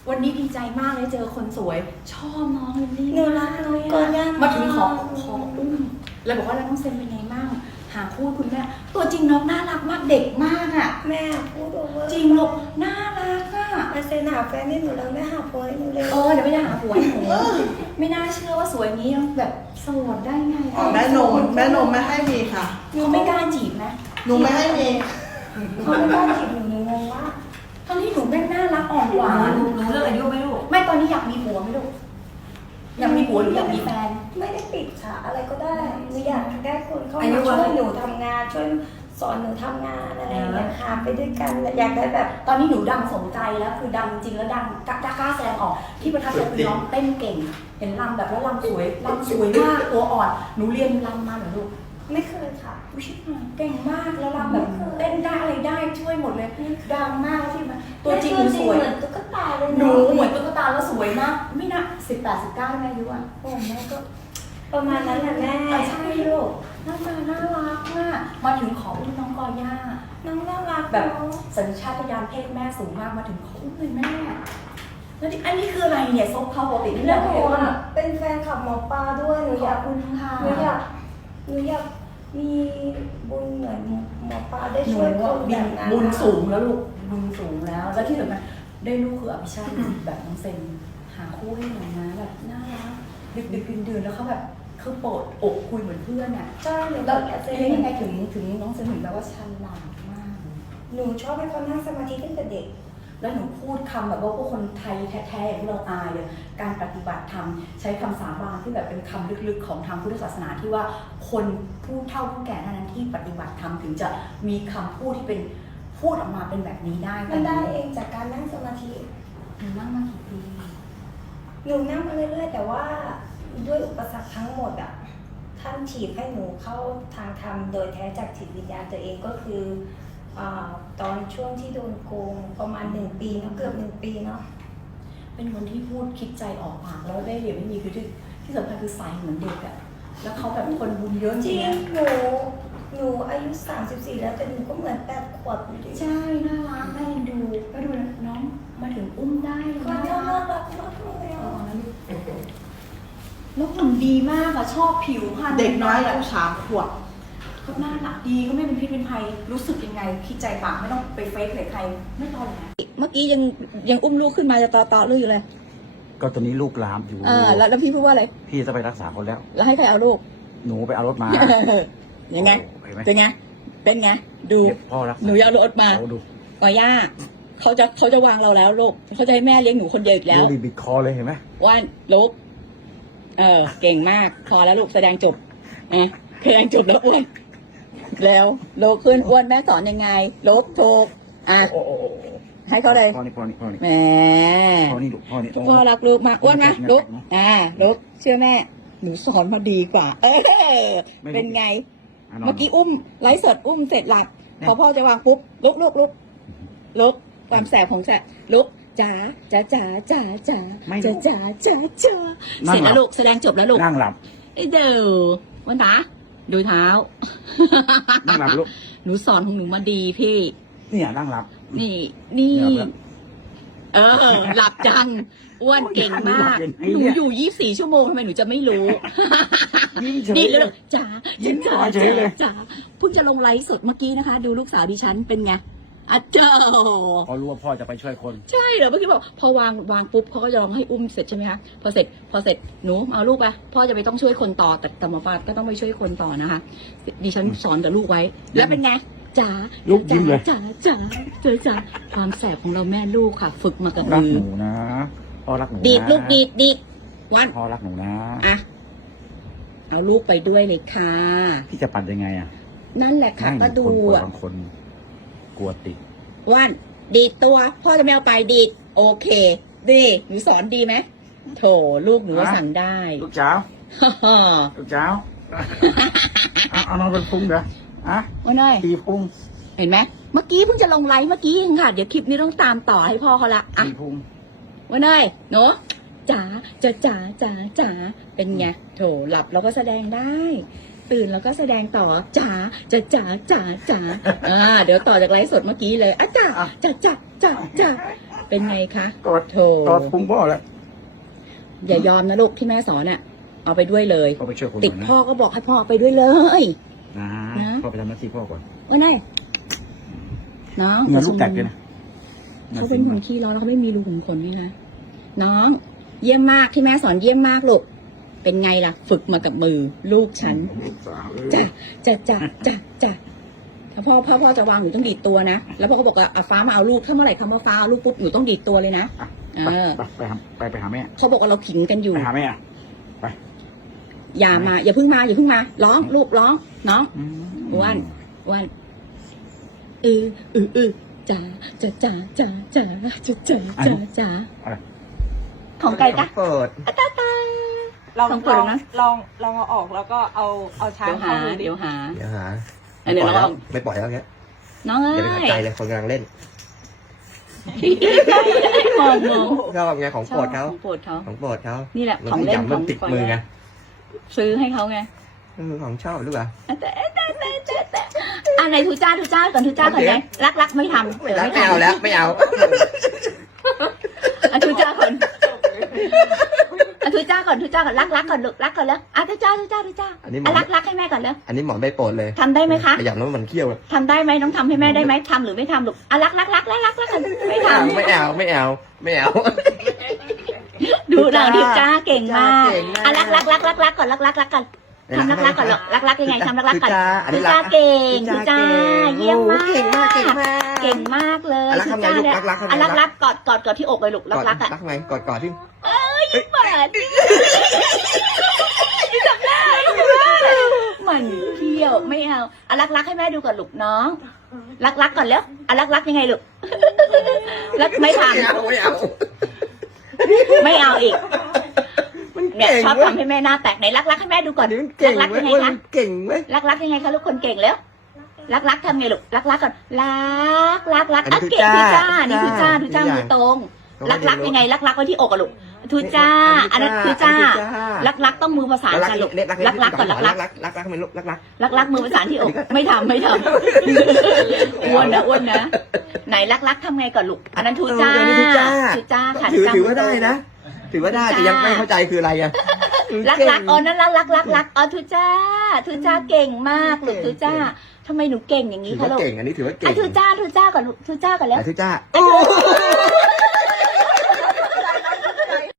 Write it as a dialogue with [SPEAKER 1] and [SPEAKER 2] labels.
[SPEAKER 1] วันนี้ดีใจมากเลยเจอคนสวย ชอบน้องลิลลี่
[SPEAKER 2] หนูรักน้องก่อย่า
[SPEAKER 1] มาถึงขออุ้มแล้วบอกว่าแล้วน้องเซนเป็นไงบ้างหาคู่คุณแม่ตัวจริงน้องน่ารักมากเด็กมากอ่ะ
[SPEAKER 2] แม่พูดว่า
[SPEAKER 1] จริงลูกน่ารักอ่ะ
[SPEAKER 2] มาเซ็นหาแฟนให้หนูแล้วแม่หาผัวให้หนูเลย
[SPEAKER 1] เดี๋ยวไปหาผัวให้หนูไม่น่าเชื่อว่าสวยอย่างนี้แบบโสดได้ไง
[SPEAKER 3] อ๋อแม่นมไม่ให้มีค่ะ
[SPEAKER 1] เขาไม่กล้าจีบนะ
[SPEAKER 3] หนูไม่ให้มี
[SPEAKER 2] เขาไม่กล้าจีบหนูงงว่า
[SPEAKER 1] ทั้งที่หนูแม่งน่ารักอ่อนหวาน
[SPEAKER 4] หนูเลิกอายุไหมลูก
[SPEAKER 1] ไม่ตอนนี้อยากมีผัวไหมลูกอยากมีผัวหรืออยากมีแฟน
[SPEAKER 2] ไม่ได้ปิดค่ะอะไรก็ได้หนูอยากได้คนเข้ามาช่วยหนูทำงานช่วยสอนหนูทำงานอะไรอย่างเงี้ยหาไปด้วยกันอยากได้แบบ
[SPEAKER 1] ตอนนี้หนูดังสมใจแล้วคือดังจริงแล้วดังกล้าแสดงออกที่ประทับใจคือน้องเต้นเก่ง เห็นรำแบบแล้วรำสวยมากตัวอ่อนหนูเรียนรำมาเหรอลูก
[SPEAKER 2] ไม่เคยค่ะ
[SPEAKER 1] อุ้ยชิบหายเก่งมากแล้วรำแบบเต้นได้อะไรได้ช่วยหมดเลยดังมากที่มันตัวจริงหนูสวย
[SPEAKER 2] เหมือนตุ๊กตาเลย
[SPEAKER 1] หนูเหมือนตุ๊กตาแล้วสวยมากไม่น่า18-19แม่อายุอ่ะ
[SPEAKER 2] โอ้แม่ก็ประมาณนั้นแหละแม่
[SPEAKER 1] ใช่ลูกหน้าตาน่ารักมากมาถึงขออุ้มน้องกอย่า
[SPEAKER 2] น้องน่ารัก
[SPEAKER 1] แบบสัญชาตญาณเพศแม่สูงมากมาถึงขออุ้มเลยแม่แล้วอันนี้คืออะไรเนี่ยซบเขาปกติที่
[SPEAKER 2] แล้
[SPEAKER 1] เรา
[SPEAKER 2] วหนู
[SPEAKER 1] เห็นว่า
[SPEAKER 2] อ่ะเป็นแฟนคลับหมอปลาด้วยหนูอยาก
[SPEAKER 1] ขอบคุณค่ะ
[SPEAKER 2] หนูอยากมีบุญเหมือนหมอปลาได้
[SPEAKER 1] หนู
[SPEAKER 2] ช่วยค
[SPEAKER 1] ว่าน
[SPEAKER 2] แบบนั้น
[SPEAKER 1] บุญสูงแล้วลูกบุญสูงแล้วแล้วที่สำคัญได้ลูกคืออภิชาติแบบน้องเซนหาคู่ให้หน่อยนะแบบน่ารักดึกดื่นแล้วเขาแบบคือโปรดอกคุยเหมือนเพื่อนอ่ะ
[SPEAKER 2] ใช่หนู
[SPEAKER 1] แล้ว
[SPEAKER 2] อยากจะ
[SPEAKER 1] ยังไงถึงน้องเซนถึงแบบว่าฉลาดมาก
[SPEAKER 2] หนูชอบให้เขานั่งสมาธิตั้งแต่เด็ก
[SPEAKER 1] แล้วหนูพูดคำแบบว่าพวกคนไทยแท้ๆอย่างที่เราอายเลยการปฏิบัติธรรมใช้คำสาบานที่แบบเป็นคำลึกๆของทางพุทธศาสนาที่ว่าคนผู้เฒ่าผู้แก่เท่านั้นที่ปฏิบัติธรรมถึงจะมีคำพูดที่เป็นพูดออกมาเป็นแบบนี้ได้
[SPEAKER 2] มันได้เองจากการนั่งสมาธิ
[SPEAKER 1] หนูนั่งมากี่ปี
[SPEAKER 2] หนูนั่งมาเรื่อยๆแต่ว่าด้วยอุปสรรคทั้งหมดอ่ะท่านฉีดให้หนูเข้าทางธรรมโดยแท้จากจิตวิญญาณตัวเองก็คือตอนช่วงที่โดนโกงประมาณ1 ปีเนาะเกือบ1 ปีเนาะ
[SPEAKER 1] เป็นคนที่พูดคิดใจออกปากแล้วได้เหรียญไม่มีคือที่สำคัญคือใสเหมือนเด็กอะแล้วเขาแบบคนบุญเยอะจ
[SPEAKER 2] จ
[SPEAKER 1] ริ
[SPEAKER 2] ริ
[SPEAKER 1] ง
[SPEAKER 2] งหนูอายุ34แล้วแต่หนูก็เหมือน8 ขวบอยู่ดี
[SPEAKER 1] ใช่น่ารักน่าเอ็นดูก็ดูนะน้องมาถึงอุ้มได้เลย
[SPEAKER 2] ก็
[SPEAKER 1] นะ
[SPEAKER 2] น่ารักมากเลยอ่ะ
[SPEAKER 1] แล้วหุ่นดีมากอะชอบผิวพรรณ
[SPEAKER 3] เด็กน้อยอา
[SPEAKER 1] อะ
[SPEAKER 3] ยุ3 ขวบ
[SPEAKER 1] ก็น่ารักดีก็ไม่เป็นพิษเป็นภัยรู้สึกยังไงคิดใจปากไม่ต้องไปเฟซใครไม่ตอแหล
[SPEAKER 4] เมื่อกี้ยังอุ้มลูกขึ้นมาจะต่อลูกอยู่เลย
[SPEAKER 5] ก็ตอนนี้ลูกลามอยู่
[SPEAKER 4] แล้วพี่พูดว่าอะไร
[SPEAKER 5] พี่จะไปรักษาคนแล้ว
[SPEAKER 4] แล้วให้ใครเอาลูก
[SPEAKER 5] หนูไปเอารถมา
[SPEAKER 4] ยังไง
[SPEAKER 5] เห็นไหม
[SPEAKER 4] เป็นไงเป็นไงดู
[SPEAKER 5] เก็บพ่อรักษา
[SPEAKER 4] หนูอยากรถมา
[SPEAKER 5] เอาดู
[SPEAKER 4] ก่อย่าเขาจะวางเราแล้วลูกเขาจะให้แม่เลี้ยงหนูคนเดียวอีกแล้ว
[SPEAKER 5] ดูดิบิดคอเลยเห็นไหม
[SPEAKER 4] ว่านลูกเก่งมากพอแล้วลูกแสดงจบแสดงจบแล้วอ้วนแล้วโลกขึ้นอ้วนแม่สอนยังไงลบถูก
[SPEAKER 5] โอ้โอ้โอ้
[SPEAKER 4] ให้เขาเลย
[SPEAKER 5] พ่อนี่พ่อนี่พ่อนี่
[SPEAKER 4] แหม
[SPEAKER 5] พ่อนี่ลูกพ่อนี่
[SPEAKER 4] พ่อรักลูกมากอ้วนนะลูกลูกเชื่อแม่หนูสอนมาดีกว่า เป็นไง เมื่อกี้อุ้มไลฟ์สดอุ้มเสร็จหลับพอพ่อจะวางปุ๊บลุกความแสบของแสบลุกจ๋าเสร็จแล้วลูกแสดงจบแล้วลูก
[SPEAKER 5] นั่งหลับ
[SPEAKER 4] เดี๋ยววันตาดูเท้า
[SPEAKER 5] นั่งหลับลูก
[SPEAKER 4] หนูสอนของหนูมาดีพี่
[SPEAKER 5] เนี่ยนั่งหลับ
[SPEAKER 4] นี่
[SPEAKER 5] เนี่ยเพื่อน
[SPEAKER 4] หลับจังอ้วนเก่งมาก หนูอยู่24 ชั่วโมงทำไมหนูจะไม่รู้
[SPEAKER 5] ยิ้มเฉย
[SPEAKER 4] นี่
[SPEAKER 5] เล
[SPEAKER 4] เลย ยจ๋า
[SPEAKER 5] ยิ้มเฉยเลย
[SPEAKER 4] จ๋าเพิ่งจะลงไลฟ์สดเมื่อกี้นะคะ ดูลูกสาวดิฉันเป็นไงเจ้า
[SPEAKER 5] พอรู้ว่าพ่อจะไปช่วยคน
[SPEAKER 4] ใช่เหรอเมื่อกี้บอกพอวางปุ๊บเขาก็จะลองให้อุ้มเสร็จใช่ไหมคะพอเสร็จหนูเอาลูกไปพ่อจะไปต้องช่วยคนต่อแต่หมอปลาก็ต้องไปช่วยคนต่อนะคะดิฉันสอนกับลูกไว้ แล้วเป็นไงจ๋า
[SPEAKER 5] ลูกยิ้มเลย
[SPEAKER 4] จ๋าความแสบของเราแม่ลูกค่ะ ฝึกมากับ
[SPEAKER 5] รัก
[SPEAKER 4] มือ
[SPEAKER 5] หนูนะพ่อรักหนูนะ
[SPEAKER 4] ดีดลูกดีดวัน
[SPEAKER 5] พ่อรักหนูนะ
[SPEAKER 4] เอาลูกไปด้วยเลยค่ะ
[SPEAKER 5] พี่จะปัดยังไงอ่ะ
[SPEAKER 4] นั่นแหละค่ะ
[SPEAKER 5] นั่งอ
[SPEAKER 4] ก็
[SPEAKER 5] ยู่
[SPEAKER 4] ดู
[SPEAKER 5] คนกลัว
[SPEAKER 4] อ่ะ
[SPEAKER 5] บางคนกลัวติด
[SPEAKER 4] วันดีดตัว พ่อจะไม่เอาไปดีดโอเคดีหนูสอนดีไหมโถลูกหนูก็สั่งได้
[SPEAKER 5] ลูกเจ้าลูกเจ้าเอานอนเป็นพุงเหรออะ
[SPEAKER 4] วันไหน
[SPEAKER 5] ตีพุง
[SPEAKER 4] เห็นไหมเมื่อกี้เพิ่งจะลงไลฟ์เมื่อกี้เองค่ะ เดี๋ยวคลิปนี้ต้องตามต่อให้พ่อเขาละอ่ะ
[SPEAKER 5] ตีพุง
[SPEAKER 4] วันไหนหนูจ๋าเป็นไงโถหลับแล้วก็แสดงได้ ตื่นแล้วก็แสดงต่อจ๋าเดี๋ยวต่อจากไลฟ์สดเมื่อกี้เลยจ๋าเป็นไงคะ
[SPEAKER 5] กอด
[SPEAKER 4] โถ
[SPEAKER 5] กอดพุงพ่อแล้ว
[SPEAKER 4] อย่ายอมนะลูกที่แม่สอนอะเอาไปด้วยเลย
[SPEAKER 5] พ่อไปช่วยคน
[SPEAKER 4] ติด
[SPEAKER 5] ก่อนนะ
[SPEAKER 4] พ่อก็บอกให้พ่อเอาไปด้วยเลย
[SPEAKER 5] นะ
[SPEAKER 4] นะ
[SPEAKER 5] พ่อไปทำหน้าที่พ่อก่อน
[SPEAKER 4] ว่าไงน้อง
[SPEAKER 5] เงินลูกแตกเลยนะ
[SPEAKER 4] เขาเป็นคนขี้ร้อนแล้วเขาไม่มีรูขุมขนด้วยนะน้องเยี่ยมมากที่แม่สอนเยี่ยมมากลูกเป็นไงล่ะ ฝึกมากับมือลูกฉัน
[SPEAKER 5] ลูกสาว
[SPEAKER 4] จ้ะถ้าพ่อจะวางหนูต้องดีดตัวนะแล้วพ่อก็บอกว่าอ่ะฟ้ามาเอาลูกถ้าเมื่อไหร่คำว่าฟ้าเอาลูกปุ๊บหนูต้องดีดตัวเลยนะ
[SPEAKER 5] อ่ะ
[SPEAKER 4] เออ
[SPEAKER 5] ไปหาแม่
[SPEAKER 4] เขาบอกว่าเราขิงกันอยู่
[SPEAKER 5] ไปหาแม่อ่ะ
[SPEAKER 4] อย่าเพิ่งมาร้องลูกร้องน้องอ้วนจ้าของไก่จ้ะ
[SPEAKER 3] เปิด
[SPEAKER 6] ลอง
[SPEAKER 4] ต้องเปิดนะ
[SPEAKER 6] ลองเอาออกแล้วก็เอาช้าง
[SPEAKER 4] เดี๋ยวหา
[SPEAKER 6] เข้ามือดิ
[SPEAKER 3] เดี๋ยวหา
[SPEAKER 4] เดี๋ยวเรา
[SPEAKER 3] ไม่ปล่อยแล้วแก
[SPEAKER 4] น้องเอ้
[SPEAKER 3] อย่าไปขัดใจ
[SPEAKER 4] ย
[SPEAKER 3] เลยคนกำลังเล่น
[SPEAKER 4] มอง
[SPEAKER 3] ชอบไงของโปรดเขา
[SPEAKER 4] ของโปรดเขา
[SPEAKER 3] ของโปรดเขา
[SPEAKER 4] นี่แหละ
[SPEAKER 3] มัน
[SPEAKER 4] ของเล่น
[SPEAKER 3] ขยำมันติดมือไง
[SPEAKER 4] ซื้อให้เขาไง
[SPEAKER 3] ของชอบหรือเปล่า
[SPEAKER 4] ไหนทูจ้าก่อนไงรักไม่ทำ
[SPEAKER 3] ไม่เอาแล้วไม่เอา
[SPEAKER 4] ทูจ้าก่อนทูจ้าก่อนรักก่อนลูกรักก่อนแล้วทูจ้า
[SPEAKER 3] อันนี้หมอน
[SPEAKER 4] รักให้แม่ก่อนแล้ว
[SPEAKER 3] อันนี้หมอนใบโปรดเลย
[SPEAKER 4] ทำได้ไหมคะ
[SPEAKER 3] ขยำแล้วมันเคี้ยวอะ
[SPEAKER 4] ทำได้ไหมน้องทำให้แม่ได้ไหมทำหรือไม่ทำลูกรักกันไม่ทำ
[SPEAKER 3] ไม่เอา
[SPEAKER 4] ดูเราทูจ้าเก่งมาก
[SPEAKER 3] เก่งมาก
[SPEAKER 4] รักก่อนรักก่อนทำรักก่อนหรอรักยังไงทำรักก่อน
[SPEAKER 3] อันนี้
[SPEAKER 4] ทูจ้าเก่งทูจ้าเยี่ยมมาก
[SPEAKER 3] เก่งมาก
[SPEAKER 4] เก่งมากเลย
[SPEAKER 3] รักทำไงลูกรักทำไง
[SPEAKER 4] รักกอดที่อกเลยลูกรัก
[SPEAKER 3] รักทำไงกอดที่
[SPEAKER 4] เปิดมันเที่ยวไม่เอารักให้แม่ดูก่อนลูกน้องรักก่อนแล้วรักยังไงลูกรักไม่ทำ ไม่เอาอีกเนี่ยชอบทำให้แม่หน้าแตกไหนรักให้แม่ดูก่อนรักยังไงคะ
[SPEAKER 3] เก่งไหม
[SPEAKER 4] รักยังไงคะลูกคนเก่งแล้วรักทำไงลูกรักก่อนรักเก่งทูจ้านี่ทูจ้ามือตรงรักยังไงรักไว้ที่อกอะลูกทูจ้าอันนั้นทูจ้ารักต้องมือประสานกันลูกรักก่อนรัก
[SPEAKER 3] รักทำไมลูกรัก
[SPEAKER 4] รักมือประสานที่อกไม่ทำอ้วนนะไหนรักทำไงก่อนลูกอันนั้นทูจ้าค่ะ
[SPEAKER 3] ถือว่าได้นะถือว่าได้แต่ยังไม่เข้าใจคืออะไรอะ
[SPEAKER 4] รักอ๋อนั่นรักอ๋อทูจ้าเก่งมากลูกทูจ้าทำไมหนูเก่งอย่างนี้
[SPEAKER 3] ถือ
[SPEAKER 4] คะ
[SPEAKER 3] ว่า
[SPEAKER 4] ลูก
[SPEAKER 3] เก่งอันนี้ถือว่าเก่ง
[SPEAKER 4] ทูจ้าก่อนลูกทูจ้าก่อนแล้ว
[SPEAKER 3] ทูจ้า